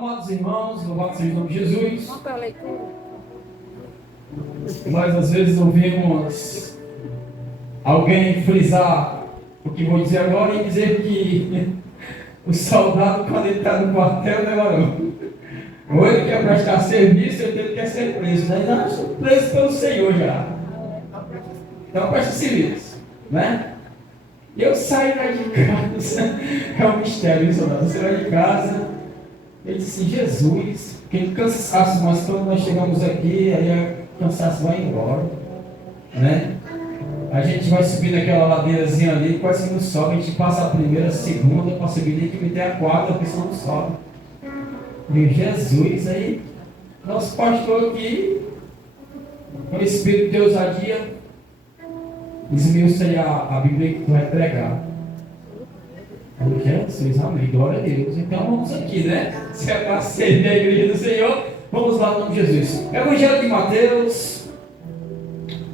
Amados irmãos, louvado seja o nome de Jesus. Vamos para a leitura. Nós às vezes ouvimos alguém frisar o que vou dizer agora e dizer que o soldado, quando ele está no quartel, não é varão. Ou ele quer prestar serviço, ou ele quer ser preso. Né? Não, eu sou preso pelo Senhor já. Então presta serviço, né? E eu saí lá de casa, é um mistério isso, não. Eu saí lá de casa, eu disse, Jesus, que cansaço, mas quando nós chegamos aqui, aí o cansaço vai embora, né? A gente vai subir naquela ladeirazinha ali, quase que não sobe, a gente passa a primeira, a segunda, para subir, que me der a quarta, a pessoa não sobe. E Jesus, aí, nosso pastor aqui, com o espírito de ousadia, esmiuça aí a Bíblia que tu vai pregar. Jesus, amém, glória a Deus. Então vamos aqui, né? Se é para ser a igreja do Senhor, vamos lá no nome de Jesus. Evangelho de Mateus,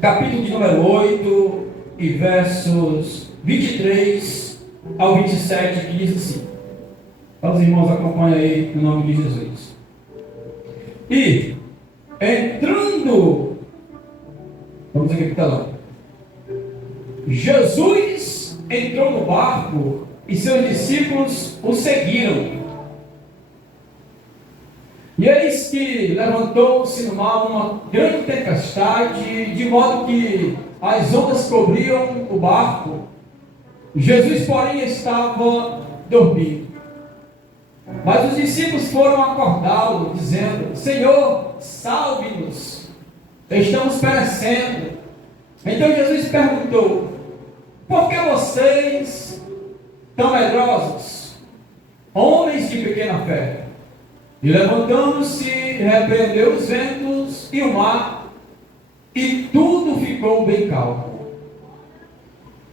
capítulo de número 8, e versos 23 ao 27, que diz assim. Os irmãos acompanham aí no nome de Jesus. E entrando, vamos aqui para lá. Jesus entrou no barco e seus discípulos o seguiram. E eis que levantou-se no mar uma grande tempestade, de modo que as ondas cobriam o barco. Jesus, porém, estava dormindo. Mas os discípulos foram acordá-lo, dizendo: Senhor, salve-nos, estamos perecendo. Então Jesus perguntou: por que vocês tão medrosos, homens de pequena fé? E levantando-se, repreendeu os ventos e o mar, e tudo ficou bem calmo.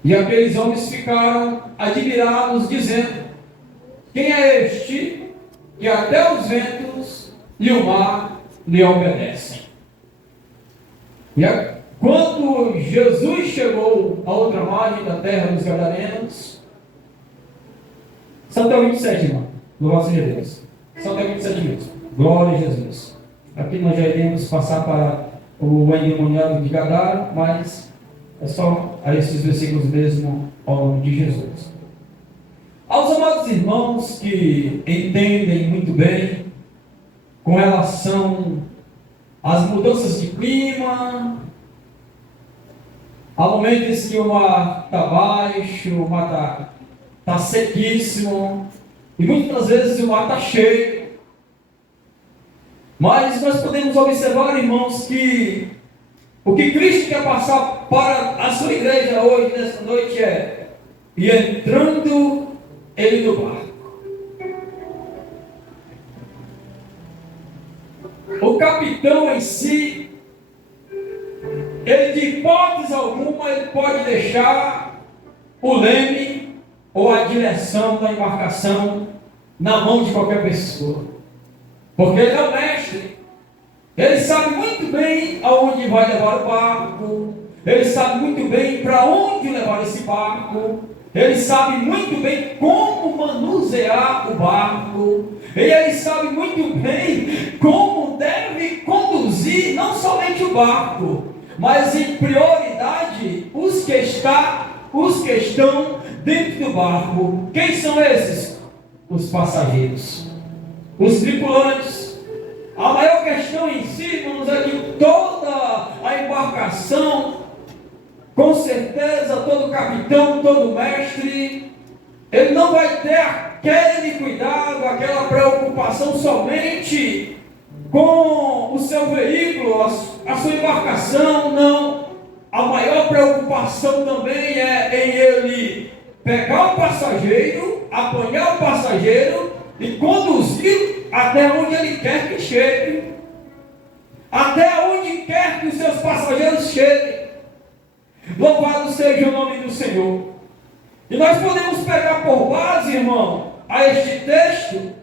E aqueles homens ficaram admirados, dizendo: quem é este que até os ventos e o mar lhe obedecem? E quando Jesus chegou à outra margem da terra dos Gadarenos, Salmo 27, irmão, glória a Deus. Salmo 27 mesmo, glória a Jesus. Aqui nós já iremos passar para o endemoniado de Gadara, mas é só a esses versículos mesmo, ao nome de Jesus. Aos amados irmãos que entendem muito bem com relação às mudanças de clima, há momentos que o mar está baixo, o mar está sequíssimo, e muitas vezes o mar está cheio. Mas nós podemos observar, irmãos, que o que Cristo quer passar para a sua igreja hoje, nessa noite, é: e entrando ele no barco. O capitão em si, ele de hipótese alguma, ele pode deixar o leme ou a direção da embarcação na mão de qualquer pessoa, porque ele é o mestre. Ele sabe muito bem aonde vai levar o barco, ele sabe muito bem para onde levar esse barco, ele sabe muito bem como manusear o barco, e ele sabe muito bem como deve conduzir não somente o barco, mas em prioridade os que estão dentro do barco. Quem são esses? Os passageiros, os tripulantes. A maior questão em si, irmãos, é que toda a embarcação, com certeza, todo capitão, todo mestre, ele não vai ter aquele cuidado, aquela preocupação somente com o seu veículo, a sua embarcação, não. A maior preocupação também é em ele pegar o passageiro, apanhar o passageiro e conduzir até onde ele quer que chegue, até onde quer que os seus passageiros cheguem. Louvado seja o nome do Senhor. E nós podemos pegar por base, irmão, a este texto,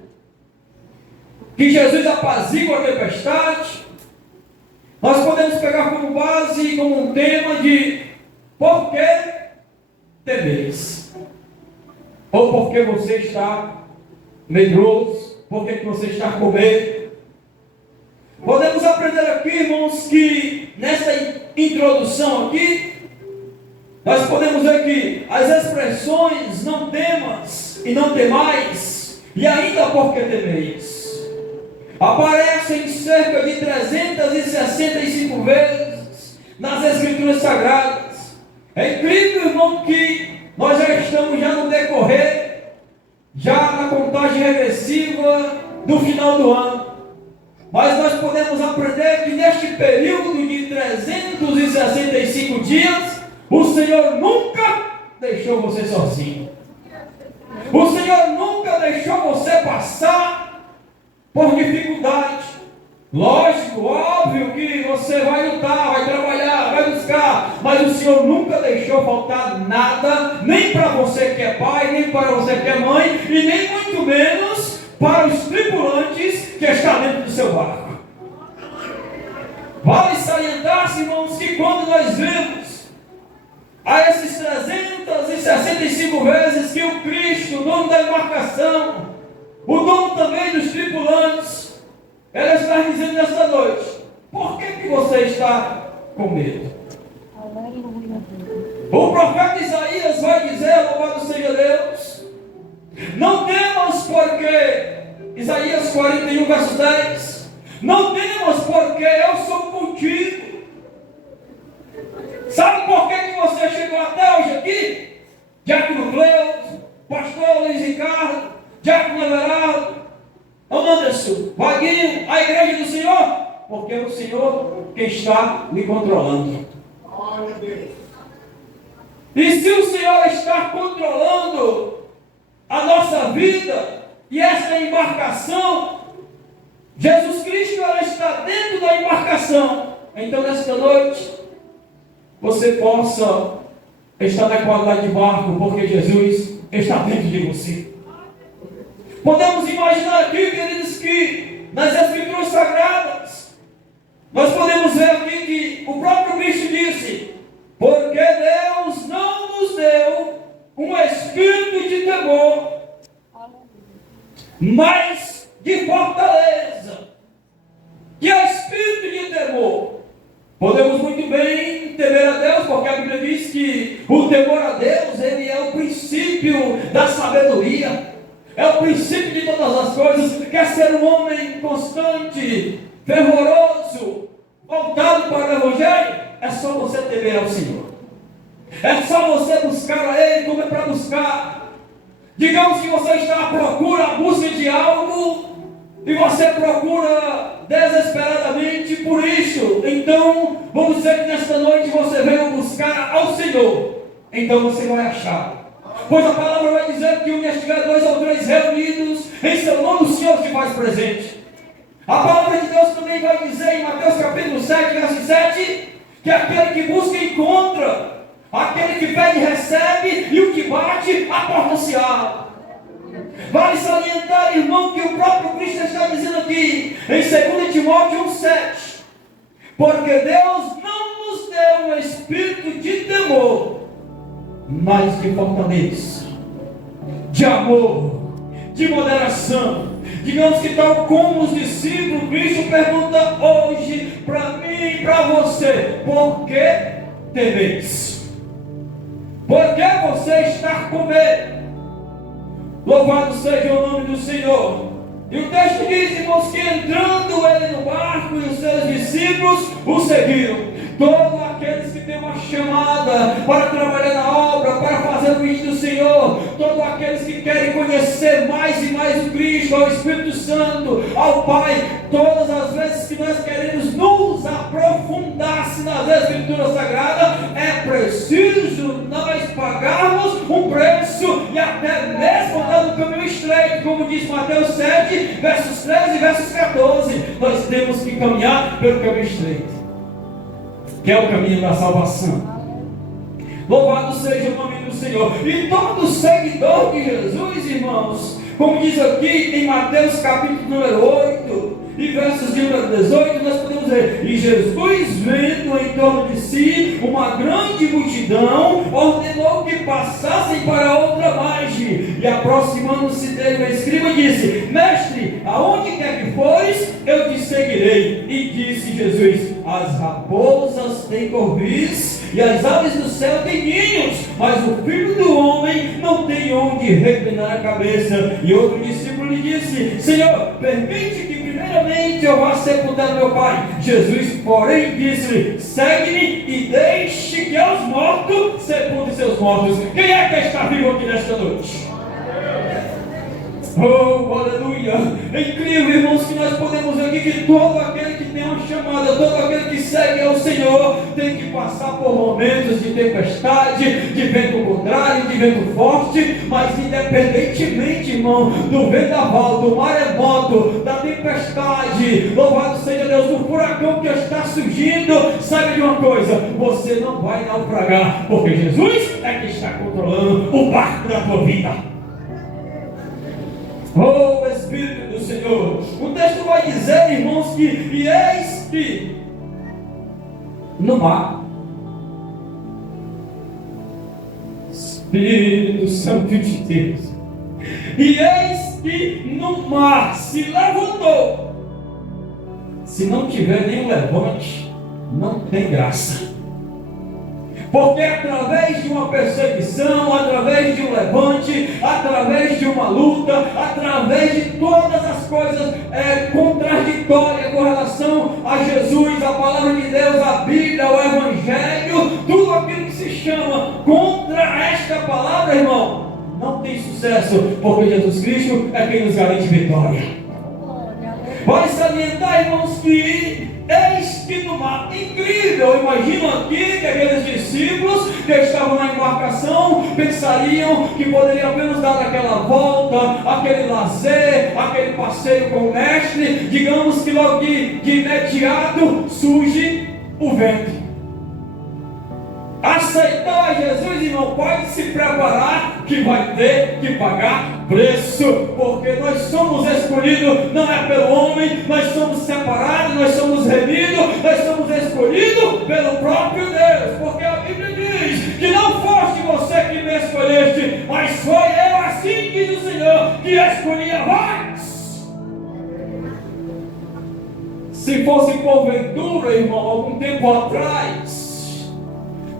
que Jesus apazigua a tempestade. Nós podemos pegar como base, como um tema de: por que temeis? Ou porque você está medroso, por que você está com medo. Podemos aprender aqui, irmãos, que nessa introdução aqui, nós podemos ver que as expressões não temas e não temais, e ainda porque temeis, aparecem cerca de 365 vezes nas Escrituras Sagradas. É incrível, irmão, que nós já estamos no decorrer, já na contagem regressiva do final do ano. Mas nós podemos aprender que neste período de 365 dias, o Senhor nunca deixou você sozinho. O Senhor nunca deixou você passar por dificuldade. Lógico, óbvio que você vai lutar, vai trabalhar, vai buscar, mas o Senhor nunca deixou faltar nada, nem para você que é pai, nem para você que é mãe, e nem muito menos para os tripulantes que estão dentro do seu barco. Vale salientar, irmãos, que quando nós vemos a esses 365 vezes que o Cristo, o dono da embarcação, o dono também dos tripulantes, Ele está dizendo nesta noite: por que você está com medo? O profeta Isaías vai dizer, louvado seja Deus, não temas porque, Isaías 41, verso 10, não temas porque eu sou contigo. Sabe por que você chegou até hoje aqui? Diácono Cleuso, pastor Luiz Ricardo, Diácono Everardo, Anderson, Vaguinho, a igreja do Senhor? Porque é o Senhor que está me controlando. E se o Senhor está controlando a nossa vida e essa embarcação, Jesus Cristo ela está dentro da embarcação, então nesta noite você possa estar na qualidade de barco, porque Jesus está dentro de você. Podemos imaginar aqui, queridos, que nas Escrituras Sagradas nós podemos ver aqui que o próprio Cristo disse: porque Deus não nos deu um espírito de temor, mas de fortaleza. Que é espírito de temor? Podemos muito bem temer a Deus, porque a Bíblia diz que o temor a Deus, ele é o princípio da sabedoria, é o princípio de todas as coisas. Quer ser um homem constante, fervoroso, voltado para o Evangelho? É só você temer ao Senhor. É só você buscar a Ele como é para buscar. Digamos que você está à procura, à busca de algo, e você procura desesperadamente por isso. Então, vamos dizer que nesta noite você veio buscar ao Senhor. Então você vai achar. Pois a palavra vai dizer que onde estiver 2 ou 3 reunidos, em seu nome o Senhor se faz presente. A palavra de Deus também vai dizer em Mateus capítulo 7, verso 7, que aquele que busca encontra, aquele que pede recebe, e o que bate, a porta se abre. Vale salientar, irmão, que o próprio Cristo está dizendo aqui, em 2 Timóteo 1,7, porque Deus não nos deu um espírito de temor, mas de fortaleza, de amor, de moderação. Digamos que tal como os discípulos, Cristo pergunta hoje para mim e para você: por que temeis? Por que você está com medo? Louvado seja o nome do Senhor. E o texto diz, irmãos, que entrando ele no barco e os seus discípulos o seguiram. Todos aqueles que têm uma chamada para trabalhar na obra, para fazer o vídeo do Senhor, todos aqueles que querem conhecer mais e mais o Cristo, ao Espírito Santo, ao Pai, todas as vezes que nós queremos nos aprofundar nas Escrituras Sagradas, é preciso nós pagarmos um preço e até mesmo andar no caminho estreito, como diz Mateus 7, versos 13 e versos 14. Nós temos que caminhar pelo caminho estreito, que é o caminho da salvação. Louvado seja o nome do Senhor. E todo seguidor de Jesus, irmãos, como diz aqui em Mateus capítulo número 8 e versos de 1 a 18, nós podemos ver: e Jesus, vendo em torno de si uma grande multidão, ordenou que passassem para outra margem, E aproximando-se dele, o escriba disse: Mestre, aonde quer que fores, eu te seguirei. E disse Jesus: as raposas têm corvis e as aves do céu têm ninhos, mas o filho do homem não tem onde reclinar a cabeça. E outro discípulo lhe disse: Senhor, permite que primeiramente eu vá sepultar meu pai. Jesus, porém, disse-lhe: segue-me e deixe que aos mortos sepulte seus mortos. Quem é que está vivo aqui nesta noite? Oh, aleluia! É incrível, irmãos, que nós podemos ver aqui que todo aquele que tem uma chamada, todo aquele que segue ao Senhor, tem que passar por momentos de tempestade, de vento contrário, de vento forte, mas independentemente, irmão, do vendaval, do maremoto, da tempestade, louvado seja Deus, do furacão que está surgindo, sabe de uma coisa, você não vai naufragar, porque Jesus é que está controlando o barco da tua vida. Oh, Espírito do Senhor, o texto vai dizer, irmãos, que e eis que no mar, Espírito Santo de Deus, e eis que no mar se levantou. Se não tiver nenhum levante, não tem graça. Porque através de uma perseguição, através de um levante, através de uma luta, através de todas as coisas contraditórias com relação a Jesus, a palavra de Deus, a Bíblia, o Evangelho, tudo aquilo que se chama contra esta palavra, irmão, não tem sucesso, porque Jesus Cristo é quem nos garante vitória. Vale salientar, irmãos, que eis que no mar, incrível, eu imagino aqui que aqueles discípulos que estavam na embarcação pensariam que poderiam apenas dar aquela volta, aquele lazer, aquele passeio com o mestre. Digamos que logo de imediato surge o vento. Aceitar Jesus, irmão, pode se preparar que vai ter que pagar preço, porque nós somos escolhidos, não é pelo homem, nós somos separados, nós somos remidos, nós somos escolhidos pelo próprio Deus, porque a Bíblia diz que não foste você que me escolheste, mas foi eu, assim diz o Senhor, que escolhi a vós. Se fosse porventura, irmão, algum tempo atrás,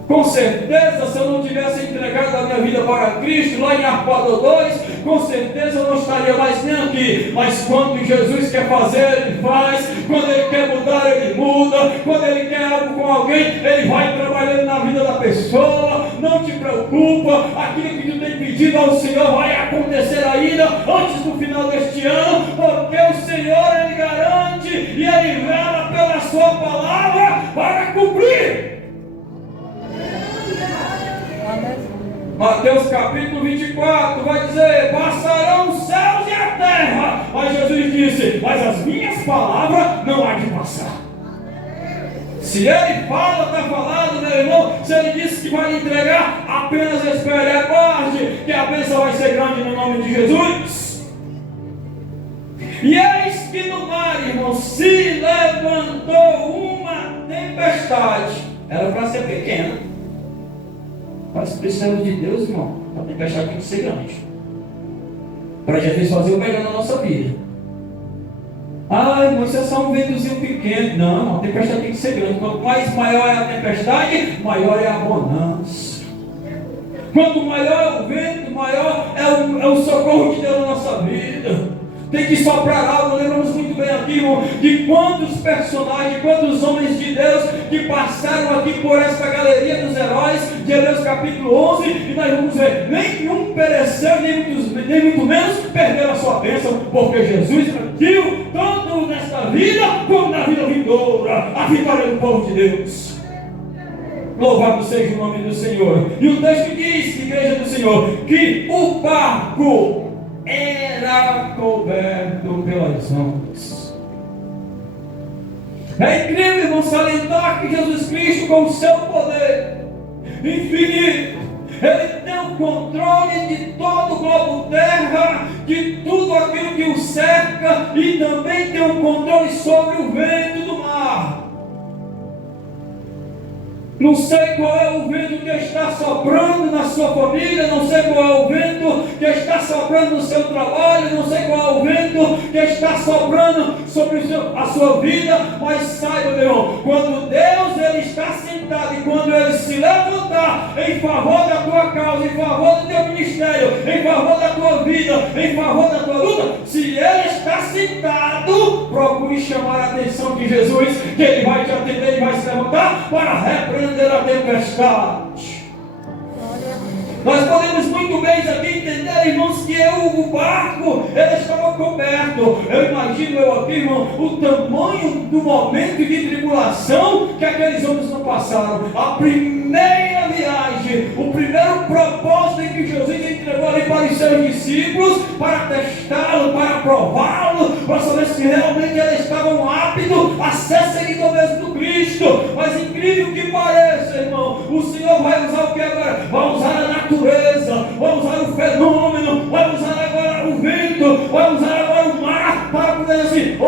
com certeza, se eu não tivesse entregado a minha vida para Cristo, lá em Arpoador 2, com certeza eu não estaria mais nem aqui. Mas quando Jesus quer fazer, Ele faz. Quando Ele quer mudar, Ele muda. Quando Ele quer algo com alguém, Ele vai trabalhando na vida da pessoa. Não te preocupa, aquilo que tu tem pedido ao Senhor vai acontecer ainda antes do final deste ano, porque o Senhor, Ele garante e Ele vela pela sua palavra para cumprir. Mateus capítulo 24 vai dizer: passarão os céus e a terra, mas Jesus disse: mas as minhas palavras não há de passar. Se Ele fala, está falado, meu irmão. Se Ele disse que vai entregar, apenas espere, aguarde, que a bênção vai ser grande no nome de Jesus. E eis que no mar, irmão, se levantou uma tempestade. Era para ser pequena, mas precisamos de Deus, irmão. A tempestade tem que ser grande para Jesus fazer o melhor na nossa vida. Ah, irmão, isso é só um ventozinho pequeno. Não, a tempestade tem que ser grande. Quanto mais maior é a tempestade, maior é a bonança. Quanto maior é o vento, maior é o socorro de Deus na nossa vida. Tem que soprar algo. Lembramos muito bem aqui, irmão, de quantos personagens, quantos homens de Deus que passaram aqui por essa galeria dos heróis de Hebreus capítulo 11, e nós vamos ver, nenhum pereceu, nem muito menos perdeu a sua bênção, porque Jesus garantiu, tanto nesta vida como na vida vindoura, a vitória do povo de Deus. Louvado seja o nome do Senhor. E o texto diz, igreja do Senhor, que o barco era coberto pelas ondas. É incrível, irmão, salientar que Jesus Cristo, com o seu poder infinito, Ele tem o controle de todo o globo terra, de tudo aquilo que o cerca, e também tem o controle sobre o vento do mar. Não sei qual é o vento que está soprando na sua família, não sei qual é o vento que está soprando no seu trabalho, não sei qual é o vento que está soprando sobre a sua vida, mas saiba, meu irmão, quando Deus ele está sentado e quando ele se levantar em favor da tua causa, em favor do teu ministério, em favor da tua vida, em favor da tua luta, se ele está sentado, procure chamar a atenção de Jesus, que ele vai te atender e vai se levantar para repreender a tempestade. Nós podemos muito bem aqui entender, irmãos, que o barco ele estava coberto. Eu imagino aqui, irmão, o tamanho do momento de tribulação que aqueles homens não passaram. A primeira viagem, o primeiro propósito em que Jesus entregou ali para os seus discípulos, para testá-lo, para prová-lo, para saber se realmente eles estavam aptos a ser seguidor mesmo do Cristo. Mas incrível que pareça, irmão, o Senhor vai usar o que agora? Vai usar a natureza, vai usar o fenômeno, vai usar agora o vento, vai usar agora o mar, para poder assim,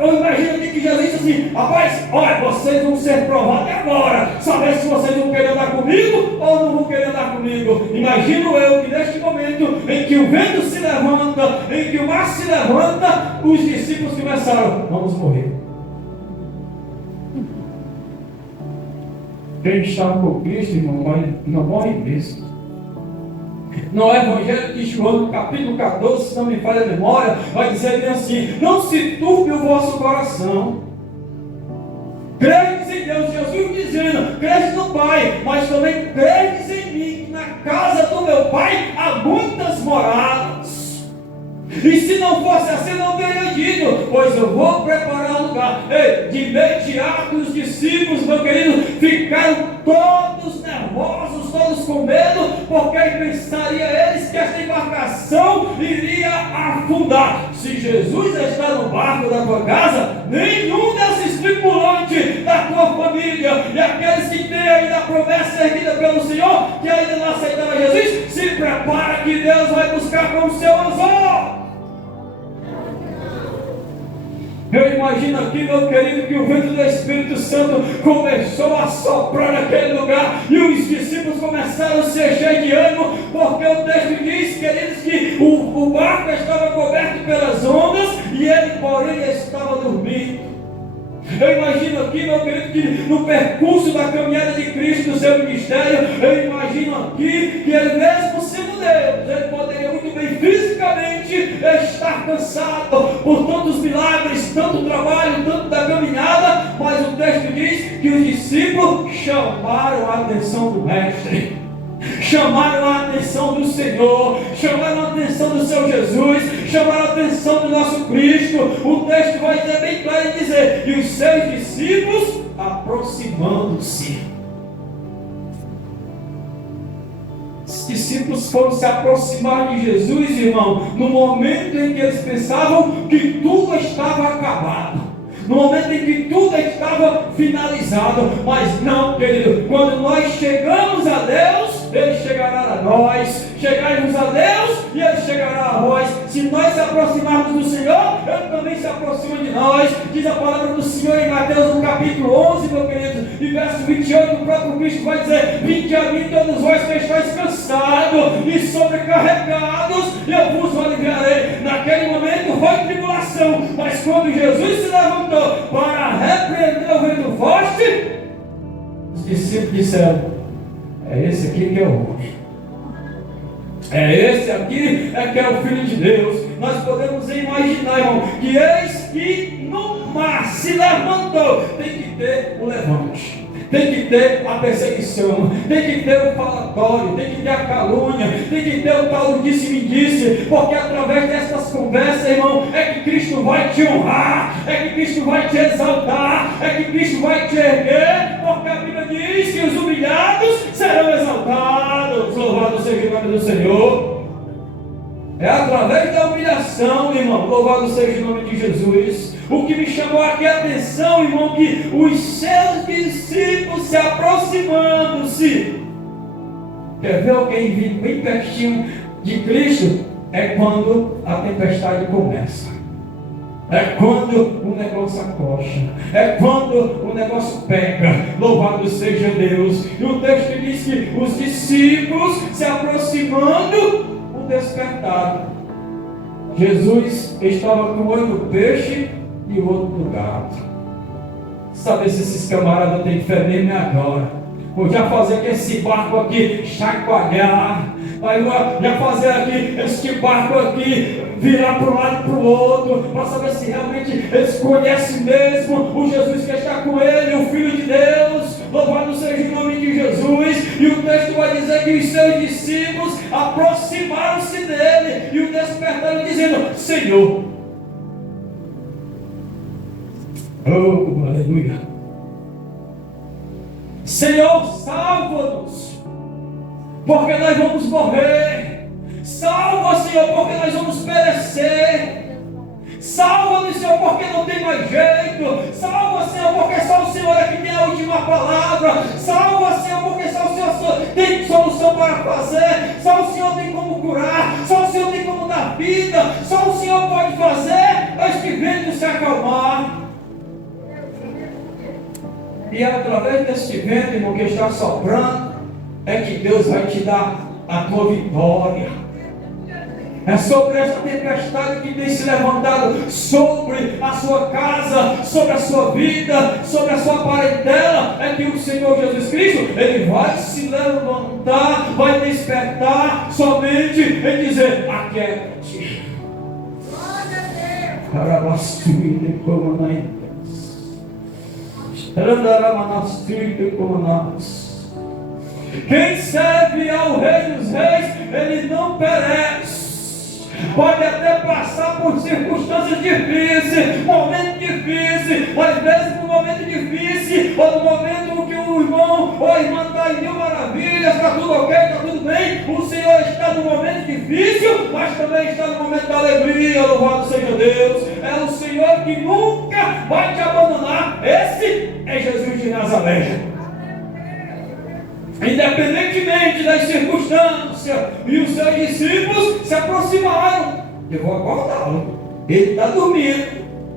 eu imagino aqui que Jesus disse assim, rapaz, olha, vocês vão ser provados agora, saber se vocês vão querer andar comigo ou não vão querer andar comigo. Imagino eu que neste momento em que o vento se levanta, em que o mar se levanta, os discípulos começaram, vamos morrer. Quem está com Cristo, irmão, não morre mesmo. No Evangelho de João, no capítulo 14, se não me falha a memória, vai dizer bem assim: não se turbe o vosso coração. Credes em Deus, Jesus dizendo, credes no Pai, mas também credes em mim, que na casa do meu Pai há muitas moradas. E se não fosse assim, não teria dito, pois eu vou preparar um lugar. Ei, de imediato os discípulos, meu querido, ficaram todos nervosos, todos com medo, porque pensaria eles que esta embarcação iria afundar. Se Jesus está no barco da tua casa, nenhum desses tripulantes da tua família e aqueles que têm ainda a promessa erguida pelo Senhor, que ainda não aceitaram Jesus, se prepara que Deus vai buscar com o seu anzol. Eu imagino aqui, meu querido, que o vento do Espírito Santo começou a soprar naquele lugar e os discípulos começaram a se encher de ânimo, porque o texto diz, queridos, que o barco estava coberto pelas ondas e ele, porém, estava dormindo. Eu imagino aqui, meu querido, que no percurso da caminhada de Cristo, do seu ministério, eu imagino aqui que ele mesmo sendo Deus, ele poderia muito bem fisicamente estar cansado por tantos milagres, tanto trabalho, tanto da caminhada, mas o texto diz que os discípulos chamaram a atenção do Mestre. Chamaram a atenção do Senhor, chamaram a atenção do seu Jesus, chamaram a atenção do nosso Cristo. O texto vai dizer bem claro e dizer, e os seus discípulos aproximando-se. Os discípulos foram se aproximar de Jesus, irmão, no momento em que eles pensavam que tudo estava acabado. No momento em que tudo estava finalizado, mas não, querido, quando nós chegamos a Deus, Ele chegará a nós, chegarmos a Deus e Ele chegará a vós. Se nós se aproximarmos do Senhor, Ele também se aproxima de nós. Diz a palavra do Senhor em Mateus no capítulo 11, meu querido, e verso 28, o próprio Cristo vai dizer, vinde a mim todos vós que estáis cansados e sobrecarregados, e eu vos aliviarei. Naquele momento foi tribulação, mas quando Jesus se levantou para repreender o vento forte, os discípulos disseram, é esse aqui que é o homem. É esse aqui que é o Filho de Deus. Nós podemos imaginar, irmão, que eis que no mar se levantou. Tem que ter o levante, tem que ter a perseguição, tem que ter o falatório, tem que ter a calúnia, tem que ter o tal do disse-me-disse, porque através dessas conversas, irmão, é que Cristo vai te honrar, é que Cristo vai te exaltar, é que Cristo vai te erguer, porque a Bíblia diz que os humilhados serão exaltados. Louvado seja o nome do Senhor. É através da humilhação, irmão, louvado seja o nome de Jesus. O que me chamou aqui a atenção, irmão, que os seus discípulos se aproximando-se. Quer ver alguém vindo bem pertinho de Cristo? É quando a tempestade começa. É quando o negócio acocha. É quando o negócio pega. Louvado seja Deus. E o texto diz que os discípulos se aproximando, o despertaram. Jesus estava com um olho no peixe e o outro no gato. Saber se esses camaradas têm fé mesmo agora. Vou já fazer aqui esse barco aqui chacoalhar. Aí já fazer aqui este barco aqui virar para um lado e para o outro, para saber se realmente eles conhecem mesmo o Jesus que está com ele, o Filho de Deus. Louvado seja o nome de Jesus. E o texto vai dizer que os seus discípulos aproximaram-se dele e o despertaram dizendo: Senhor. Oh, aleluia. Senhor, salva-nos, porque nós vamos morrer. Salva, Senhor, porque nós vamos perecer. Salva-nos, Senhor, porque não tem mais jeito. Salva, Senhor, porque só o Senhor é que tem a última palavra. Salva, Senhor, porque só o Senhor tem solução para fazer. Só o Senhor tem como curar. Só o Senhor tem como dar vida. Só o Senhor pode fazer este vento se acalmar. E é através deste vento, irmão, que está soprando, é que Deus vai te dar a tua vitória. É sobre esta tempestade que tem se levantado sobre a sua casa, sobre a sua vida, sobre a sua parentela, é que o Senhor Jesus Cristo, Ele vai se levantar, vai despertar somente em dizer: aquieta-te. Para basculhar como na quem serve ao Rei dos Reis, ele não perece. Pode até passar por circunstâncias difíceis, momentos difíceis, mas mesmo no momento difícil, ou no momento que o irmão ou a irmã está em mil maravilhas, está tudo ok, está tudo bem, o Senhor está no momento difícil, mas também está no momento da alegria. Louvado seja Deus. É o Senhor que nunca vai te abandonar. Esse é Jesus de Nazaré. Independentemente das circunstâncias, e os seus discípulos se aproximaram. Eu vou acordá-lo. Ele está dormindo,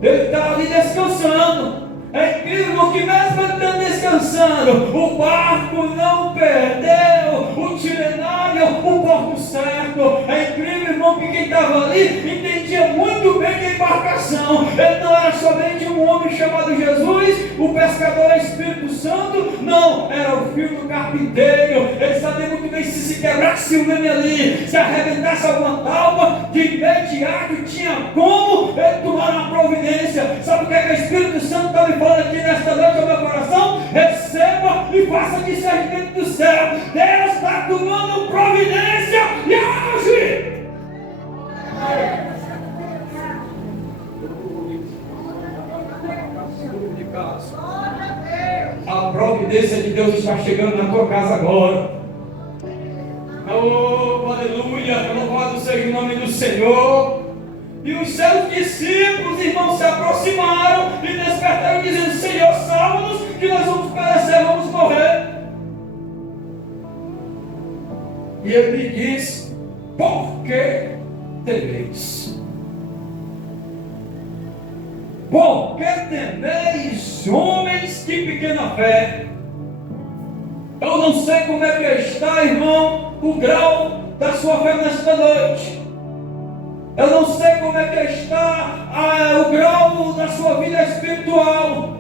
ele está ali descansando. É incrível que mesmo ele estando descansando, o barco não perdeu o itinerário, o porto certo. É incrível, irmão, que quem estava ali entendia muito bem da embarcação. Ele não era somente um homem chamado Jesus, o pescador Espírito Santo, não, era o filho do carpinteiro. Ele sabia muito bem que se quebrasse o nome ali, se arrebentasse alguma tábua, de imediato tinha como ele tomar uma providência. Sabe o que é que o Espírito Santo está me falando aqui nesta noite ao meu coração? Receba e faça discernimento do céu. Deus está tomando providência e age. A providência de Deus está chegando na tua casa agora. Oh, aleluia, louvado seja o nome do Senhor. E os seus discípulos, irmãos, se aproximaram e despertaram, dizendo: Senhor, salva-nos, que nós vamos perecer, vamos morrer. E ele lhe diz: por que temeis? Por que temeis, homens de pequena fé? Eu não sei como é que está, irmão, o grau da sua fé nesta noite. Eu não sei como é que está o grau da sua vida espiritual.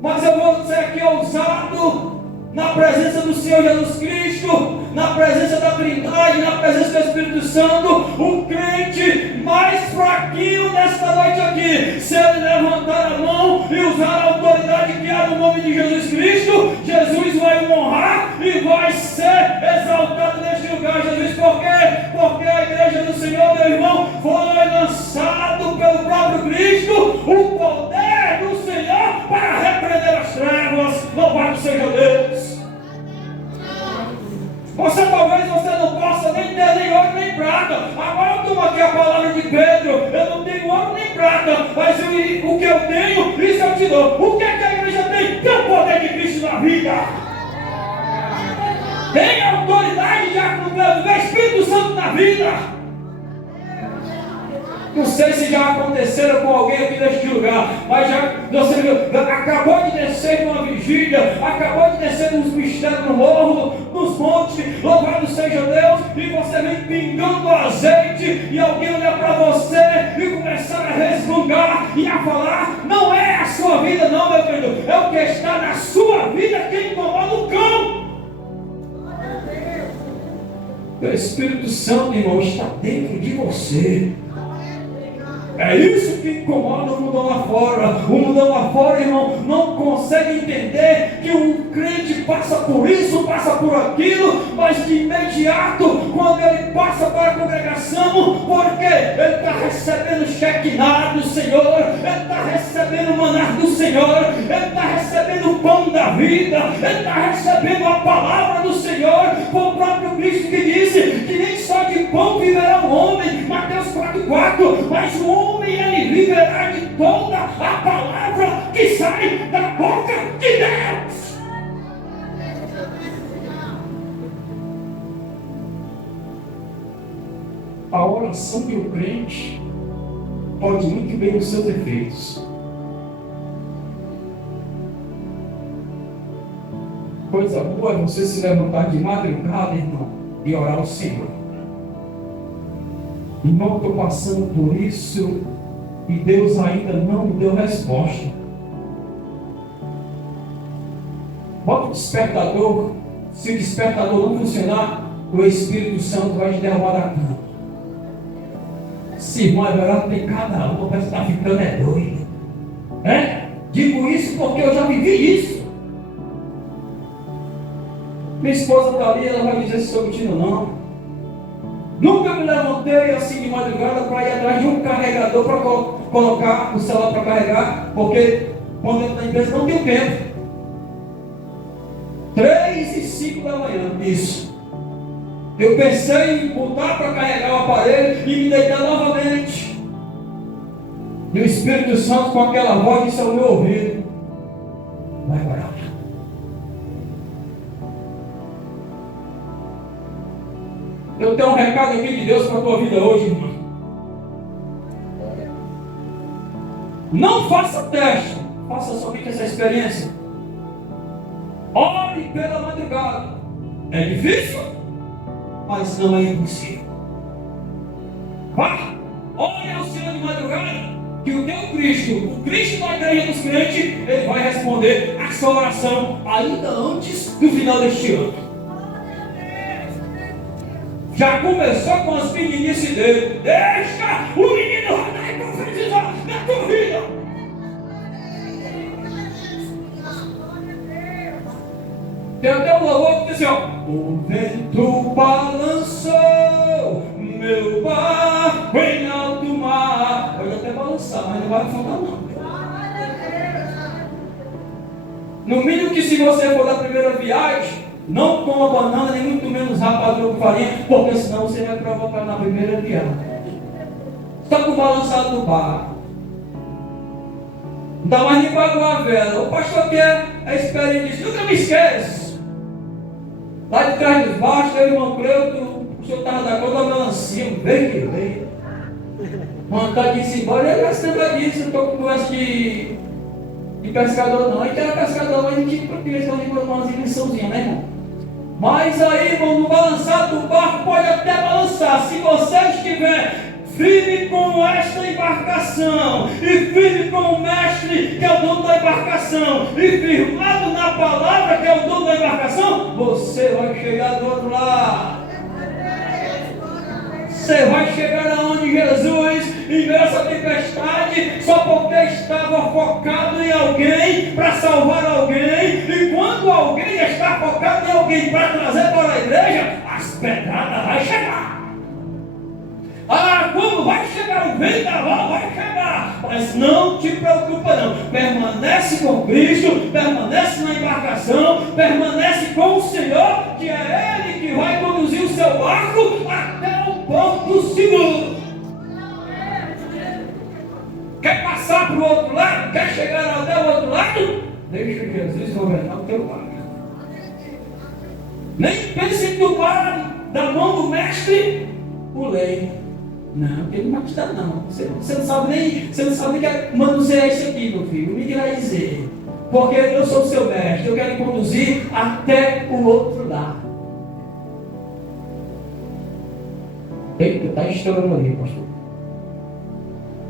Mas eu vou ser aqui ousado na presença do Senhor Jesus Cristo, na presença da Trindade, na presença do Espírito Santo. O crente mais fraquinho nesta noite aqui, se ele levantar a mão e usar a autoridade que há no nome de Jesus Cristo, Jesus vai o honrar e vai ser exaltado neste lugar. Jesus, por quê? Porque a igreja do Senhor, meu irmão, foi lançado pelo próprio Cristo o poder do Senhor para repreender as trevas. Louvado seja Deus. Talvez você não possa nem ter nem ouro nem prata. Agora eu tomo aqui a palavra de Pedro: eu não tenho ouro nem prata, mas o que eu tenho, isso eu te dou. O que é que a igreja tem? Tem o poder de Cristo na vida. Tem a autoridade de do Espírito Santo na vida. Não sei se já aconteceram com alguém aqui neste lugar, mas já você acabou de descer numa vigília, acabou de descer nos mistérios no morro, nos montes, louvado seja Deus, e você vem pingando azeite, e alguém olha para você e começar a resmungar e a falar: não é a sua vida não, meu querido, é o que está na sua vida que incomoda o cão. O Espírito Santo, irmão, está dentro de você. É isso que incomoda o mundão lá fora. O mundão lá fora, irmão, não consegue entender que um crente passa por isso, passa por aquilo, mas de imediato, quando ele passa para a congregação, porque ele está recebendo Shekinah do Senhor, ele está recebendo o maná do Senhor, ele está recebendo o pão da vida, ele está recebendo a palavra do Senhor. Foi o próprio Cristo que disse que nem só de pão viverá o homem, Mateus 4,4, mas o homem ele viverá de toda a palavra que sai da boca de Deus. A oração de um crente pode muito bem os seus efeitos. Coisa boa é você se levantar de madrugada, irmão, e orar ao Senhor. Irmão, estou passando por isso e Deus ainda não me deu resposta. Bota o despertador. Se o despertador não funcionar, o Espírito Santo vai te derrubar da cama. Esse irmão é melhor ter cada um, parece que está ficando doido. Digo isso porque eu já vivi isso. Minha esposa está ali, ela vai dizer se estou mentindo ou não. Nunca me levantei assim de madrugada para ir atrás de um carregador para colocar o celular para carregar, porque quando eu estou na empresa não tenho tempo. 3h05 da manhã, isso. Eu pensei em botar para carregar o aparelho e me deitar novamente. E o Espírito Santo com aquela voz disse ao meu ouvido: vai orar. Eu tenho um recado aqui de Deus para a tua vida hoje, irmão. Não faça teste, faça somente essa experiência. Ore pela madrugada. É difícil, mas não é impossível. Vá, ore ao Senhor de madrugada, que o teu Cristo, o Cristo da igreja dos crentes, ele vai responder a sua oração ainda antes do final deste ano. Já começou com as meninices dele. Deixa o menino rodar e profetizar na tua vida. Tem até um louvor que diz assim: o vento balançou meu barco em alto mar. Pode até balançar, mas não vai afundar não. No mínimo que se você for da primeira viagem, não coma banana, nem muito menos rapadura com farinha, porque senão você vai provocar na primeira viagem. Só com o balançado do barco. Não dá mais nem para aguar a vela. O pastor que é experiente diz: nunca me esqueço. Lá de trás dos baixos, eu e o irmão Cleuto, o senhor estava da conta da melancia, bem que veio. Vontade de ir embora, eu já se lembra disso, não estou com conversa de pescador não. A gente era pescador, mas a gente tinha que fazer umas invençãozinhas, né, irmão? Mas aí, irmão, no balançado do barco pode até balançar. Se você estiver firme com esta embarcação, e firme com o mestre, que é o dono da embarcação, e firmado na palavra, que é o dono da embarcação, você vai chegar do outro lado. Você vai chegar aonde Jesus, em meio a essa tempestade, só porque estava focado em alguém, para salvar alguém. E quando alguém está focado em alguém para trazer para a igreja, as pedradas vão chegar. Quando vai chegar o vendaval, vai chegar. Mas não te preocupa não. Permanece com Cristo, permanece na embarcação, permanece com o Senhor, que é Ele que vai conduzir o seu barco até o porto seguro. Quer passar para o outro lado? Quer chegar até o outro lado? Deixa Jesus governar o teu barco. Nem pense em tomar da mão do mestre o leite. Não, ele não vai te dar não. Você não sabe nem que manusear isso aqui, meu filho. O que vai dizer? Porque eu sou o seu mestre, eu quero conduzir até o outro lado. Eita, está estourando ali, pastor.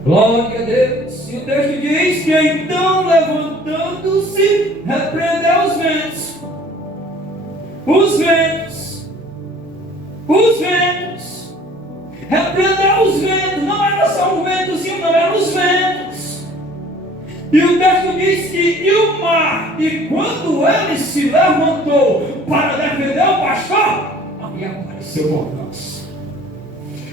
Glória a Deus. E o texto diz que então, levantando-se, repreendeu os ventos. Os ventos. Repreendeu os ventos. Não era só um ventozinho, não, eram os ventos. E o texto diz que e o mar, e quando ele se levantou para defender o pastor, aí apareceu bonança.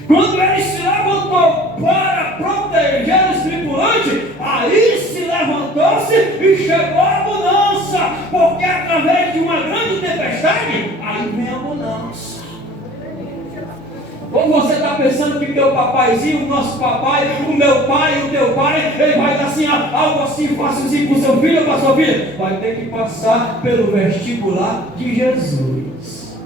Quando ele se levantou para proteger os tripulantes, aí se levantou-se e chegou a bonança, porque através de uma grande tempestade, aí vem a bonança. Ou você está pensando que teu papaizinho, o nosso papai, o meu pai, o teu pai, ele vai dar assim, algo assim, fácilzinho para o seu filho ou para a sua filha? Vai ter que passar pelo vestibular de Jesus.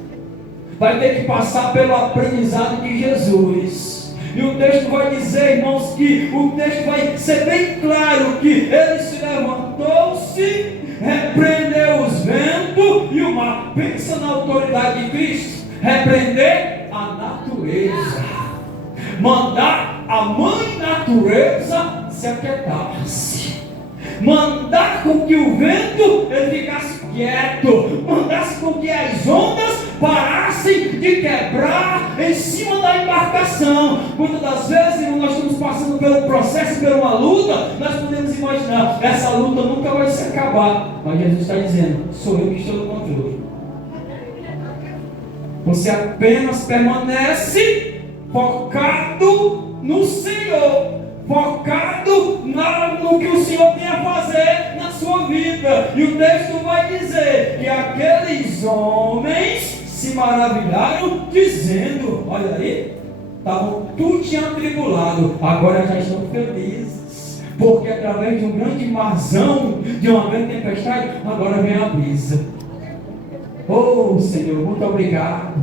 Vai ter que passar pelo aprendizado de Jesus. E o texto vai dizer, irmãos, que o texto vai ser bem claro que ele se levantou-se, repreendeu os ventos e o mar. Pensa na autoridade de Cristo. Repreender a natureza, mandar a mãe natureza se aquietar-se, mandar com que o vento ele ficasse quieto, mandasse com que as ondas parassem de quebrar em cima da embarcação. Muitas das vezes nós estamos passando pelo processo, por uma luta, nós podemos imaginar, essa luta nunca vai se acabar, mas Jesus está dizendo, sou eu que estou no controle. Você apenas permanece focado no Senhor, focado no que o Senhor tem a fazer na sua vida. E o texto vai dizer que aqueles homens se maravilharam, dizendo: olha aí, estavam tudo atribulado, agora já estão felizes, porque através de um grande marzão, de uma grande tempestade, agora vem a brisa. Oh Senhor, muito obrigado.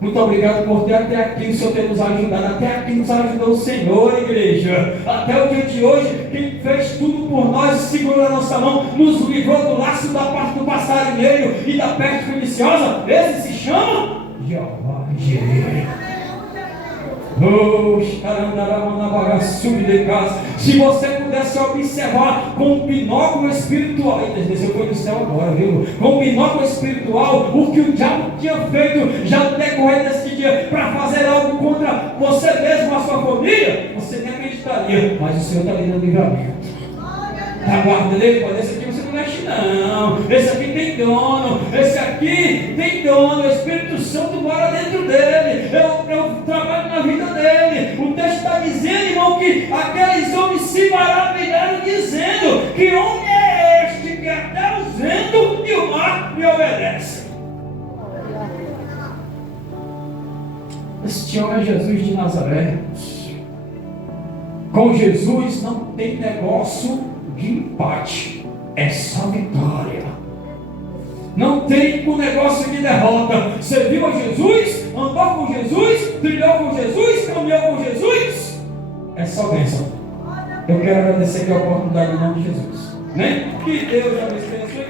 Muito obrigado por ter até aqui o Senhor ter nos ajudado. Até aqui nos ajudou o Senhor, igreja. Até o dia de hoje, quem fez tudo por nós, segurou a nossa mão, nos livrou do laço da parte do passarinheiro e da peste perniciosa. Esse se chama Jeová Jireh. Se você pudesse observar com um binóculo espiritual, desceu foi do céu agora, viu? Com um binóculo espiritual, o que o diabo tinha feito já no decorrer desse dia para fazer algo contra você mesmo, a sua família, você nem acreditaria, mas o Senhor está lhe dando livramento. Está guardando ele, pode, esse aqui você não mexe não, esse aqui tem dono, esse aqui tem dono, o Espírito Santo mora dentro dele, eu trabalho na vida dele. O texto está dizendo, irmão, que aqueles homens se maravilharam, dizendo: que homem é este que até os ventos e o mar me obedecem? Este homem é Jesus de Nazaré. Com Jesus não tem negócio de empate, é só vitória. Não tem um negócio de derrota. Você viu a Jesus, andou com Jesus, trilhou com Jesus, caminhou com Jesus, é só bênção. Eu quero agradecer aqui a oportunidade em nome de Jesus, né? Que Deus abençoe.